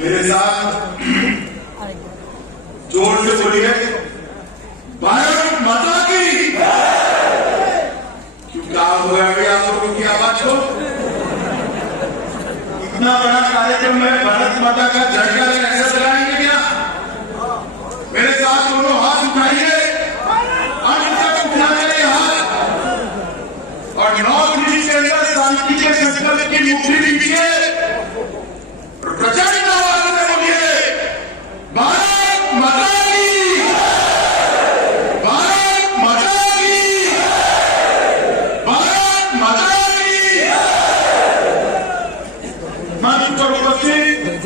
मेरे साथ जोर से बोलिए भारत माता की। क्यों क्या हुआ है आप लोगों की आवाज को? इतना बड़ा कार्यक्रम है, भारत माता का झंडा ऐसे लगाएंगे क्या? मेरे साथ दोनों हाथ उठाइए, अंत तक उठाइए हाथ, और 9 दिल्ली के अंदर शांति के संकल्प की मुट्ठी दीजिए और प्रचंड आवाज से बोलिए भारत माता की, भारत माता की, भारत माता की। मंच पर उपस्थित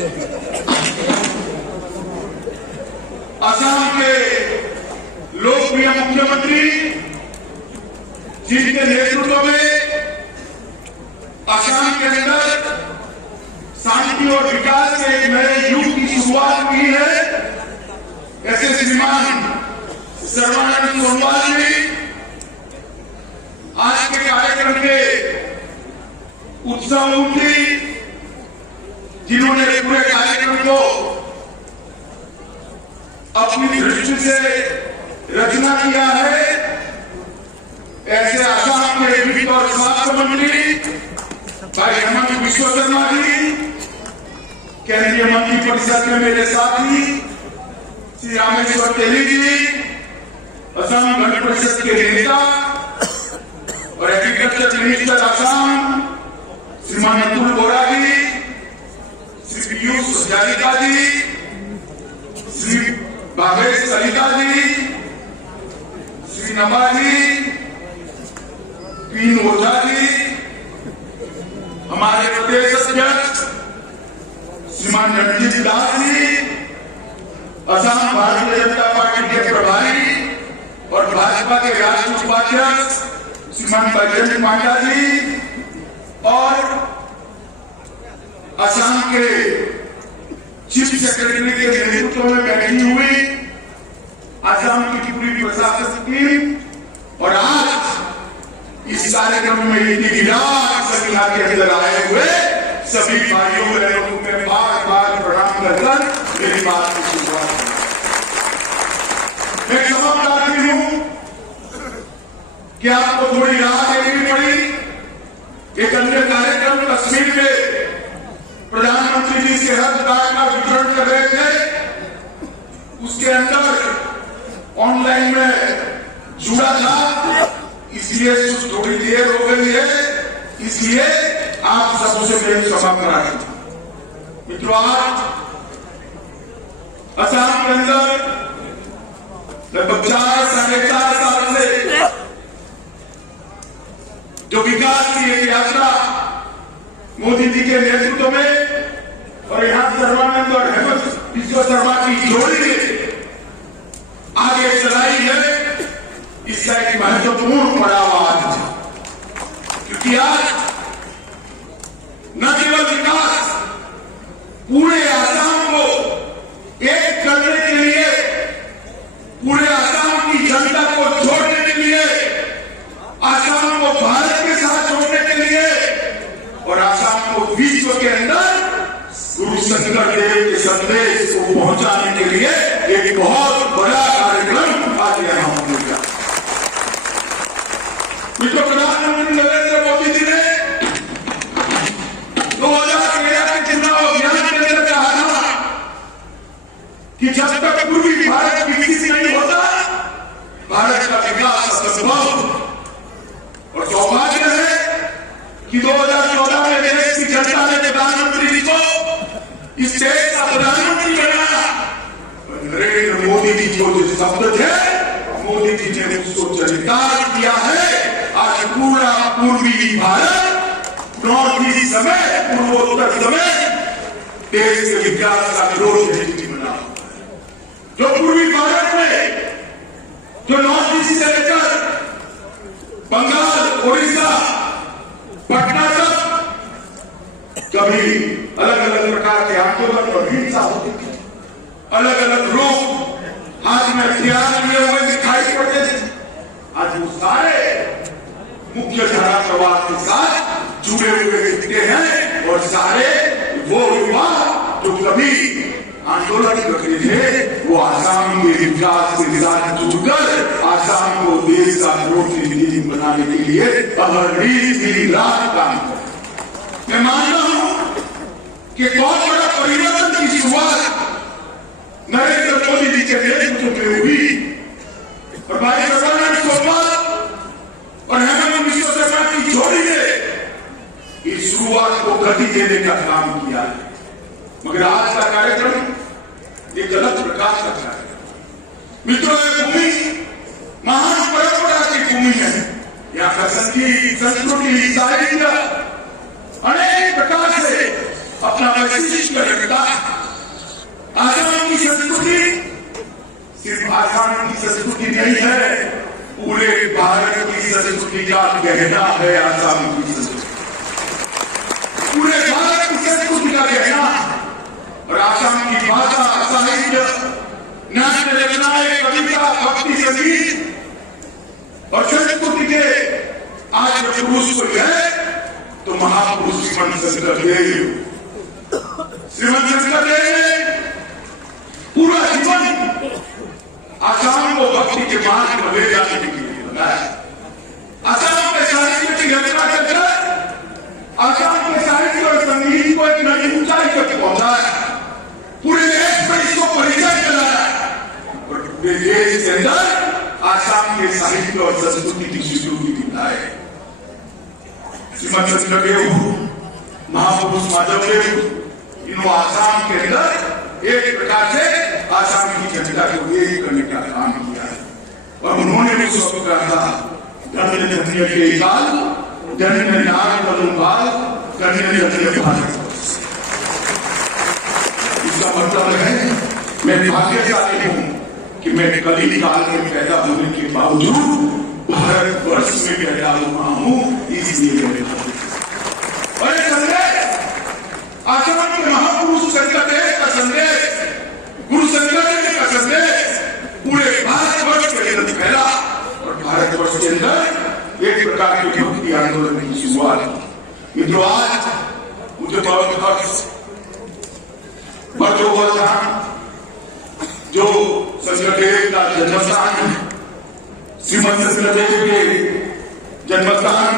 असम के लोकप्रिय मुख्यमंत्री जिनके नेतृत्व में असम के अंदर शांति और विकास के एक नए युग की शुरुआत की है, ऐसे श्रीमान सर्बानंद सोनोवाल जी आज के कार्यक्रम के उत्सव मूर्ति, जिन्होंने पूरे कार्यक्रम को अपनी दृष्टि से रचना किया है, ऐसे असम के वित्त और स्वास्थ्य मंत्री भाई हेमंत बिश्व शर्मा जी, केंद्रीय मंत्रिपरिषद में मेरे साथी श्री रामेश्वर तेली जी, असम गण परिषद के नेता और एग्रीकल्चर मिनिस्टर असम श्रीमान अतुल बोरा जी, श्री पीयूष हजारिका जी, श्री भावेश सरिता जी, श्री नबा जी, पीन ओझा जी, हमारे प्रदेश अध्यक्ष श्रीमान रणजीत दास जी, असम भारतीय जनता पार्टी के प्रभारी और भाजपा के राष्ट्रीय उपाध्यक्ष श्रीमान बैजयंत पांडा जी, और असम के चीफ सेक्रेटरी के नेतृत्व में बैठी हुई असम की पूरी प्रशासन टीम, और आज इस कार्यक्रम में इतनी विराट संख्या के अंदर आए हुए सभी भाइयों बहनों को मैं बार बार प्रणाम कर मेरी बात की शुरुआत की। मैं क्षमा चाहती हूं कि आपको थोड़ी राह देनी पड़ी। एक अन्य कार्यक्रम कश्मीर में प्रधानमंत्री जी सेहत कार्ड का वितरण कर रहे थे, उसके अंदर ऑनलाइन में जुड़ा था, इसलिए थोड़ी देर हो गई है, इसलिए आप सबसे मैं क्षमा कराई। मित्रों, आज असम के अंदर लगभग 4-4.5 साल से जो विकास की एक यात्रा मोदी जी के नेतृत्व में और यहां सर्बानंद और हेमंत बिश्व शर्मा की जोड़ी ने आगे चलाई है, इसका एक महत्वपूर्ण पड़ाव आज है। क्योंकि आज न केवल विकास पूरे असम को एक करने के लिए, पूरे असम की जनता को जोड़ने के लिए, असम को भारत के साथ जोड़ने के लिए और असम को विश्व के अंदर गुरु शंकर देव के संदेश को पहुंचाने के लिए एक बहुत बड़ा कार्यक्रम आज यहां होने का। मित्रों, प्रधानमंत्री नरेंद्र मोदी जी ने 2013 के चुनाव अभियान के अंदर कहा था कि जब तक पूर्वी भारत विकसित नहीं होता, भारत का विकास असंभव। और सौभाग्य है कि 2014 में देश की जनता ने प्रधानमंत्री जी को इस देश का प्रधानमंत्री बनाया। नरेंद्र मोदी जी को जो शब्द थे, मोदी जी ने उसको चरितार्थ किया है। आज पूरा पूर्वी भारत, नॉर्थ ईस्ट समेत, पूर्वोत्तर समेत देश के विकास का विरोध बना। जो पूर्वी भारत में, जो नॉर्थ ईस्ट से लेकर बंगाल, उड़ीसा, पटना तक कभी अलग अलग प्रकार के आंदोलन और हिंसा होती थी, अलग अलग लोग हाथ में हथियार लिए हुए दिखाई पड़ते थे। आज वो सारे मुख्य धारा प्रवाह के साथ जुड़े हुए दिखते हैं और सारे वो युवा जो कभी आंदोलन करते थे वो आसाम के विकास के साथ जुड़कर आसाम को देश का प्रतिनिधि बनाने के लिए दिन रात काम कर। मैं मानता हूं कि बहुत बड़ा परिवर्तन की शुरुआत नरेंद्र मोदी जी के नेतृत्व में हुई और भाई सर्बानंद सोनोवाल और हेमंत बिश्व शर्मा की जोड़ी ने इस शुरुआत को गति देने का काम किया है। मगर आज का कार्यक्रम एक अलग प्रकार का कार्यक्रम। मित्रों, ये भूमि महान परंपरा की भूमि है। यहाँ का संगीत, संस्कृति, साहित्य अनेक प्रकार से अपना वैशिष्ट रखता है। आसाम की संस्कृति सिर्फ आसाम की संस्कृति नहीं है, पूरे भारत की संस्कृति का गहना है। आसाम की संस्कृति पूरे भारत की संस्कृति का गहना है। और आसाम की भाषा, साहित्य, नाट्य रचनाएं, कविता, भक्ति संगीत और संस्कृति के आज पुरुष को है तो महापुरुष श्रीमंत शंकरदेव ने पूरा जीवन आसाम को भक्ति के मार्ग पर ले जाने के लिए बनाया। आसाम के साहित्य की रचना करकर आसाम के साहित्य और संगीत को एक नई ऊंचाई तक पहुंचाया। पूरे देश में इसको परिचय कराया और पूरे देश के अंदर आसाम के साहित्य और संस्कृति की स्वीकृति दिलाए। श्रीमंत शंकरदेव, महापुरुष माधवदेव, इन आसाम के अंदर एक प्रकार से आसाम की जनता को एक करने का काम किया है। और उन्होंने भी उसको कहा धन्य धन्य के काल, धन्य नाग बलुंगाल, धन्य धन्य भारत। इसका मतलब है मैं भाग्यशाली हूं कि मैं कली काल में पैदा होने के बावजूद भारत वर्ष में पैदा हुआ हूं, इसलिए और संदेश आसाम के महापुरुष शंकरदेव का संदेश, गुरु शंकरदेव का संदेश पूरे भारतवर्ष के अंदर फैला और भारतवर्ष के अंदर एक प्रकार के भक्ति आंदोलन की शुरुआत की। मित्रों, आज मुझे बहुत हर्ष बच्चों हुआ था जो शंकरदेव का जन्मस्थान है। श्रीमंत शंकरदेव के जन्मस्थान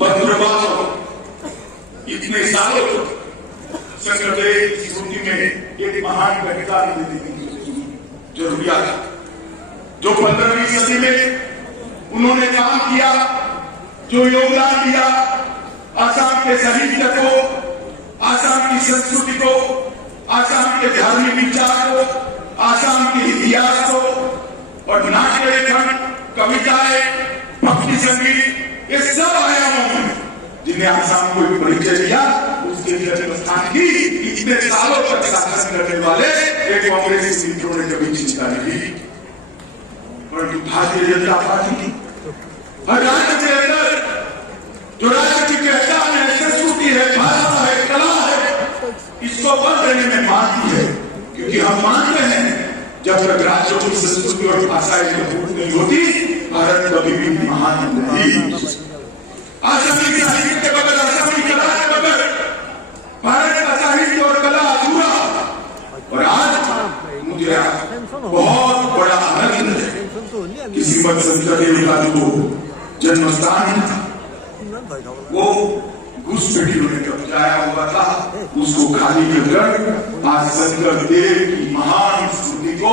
भद्रवाह इतने सालों तक शंकरदेव की स्मृति में एक महान घटिका जरूरियात, जो 15वीं सदी में उन्होंने काम किया, जो योगदान दिया आसाम के साहित्य को, आसाम की संस्कृति को, आसाम के धार्मिक विचार को, आसाम के इतिहास को और नाट्य लेखन, कविताएं, भक्ति संगीत, ये सब आयामों में जिन्हें आसाम को परिचय दिया, उसके जन्मस्थान की इतने सालों तक शासन करने वाले एक कांग्रेसी मित्रों ने कभी चिंता नहीं की। परंतु भारतीय जनता पार्टी हर राज्य के अंदर जो राज्य की पहचान है, संस्कृति है, भाषा है, कला है, इसको बल देने में मानती है। क्योंकि हम मानते हैं जब तक राज्यों की संस्कृति और भाषाएं मजबूत नहीं होती, भारत कभी भी महान नहीं। आसामी साहित्य के बगैर, आसामी कला के बगैर भारत का साहित्य और कला अधूरा। और आज मुझे बहुत बड़ा आनंद है कि श्रीमंत शंकरदेव का जो जन्मस्थान था वो घुसपैठियों ने कब्जाया हुआ था, उसको खाली कर आज शंकरदेव की महान स्मृति को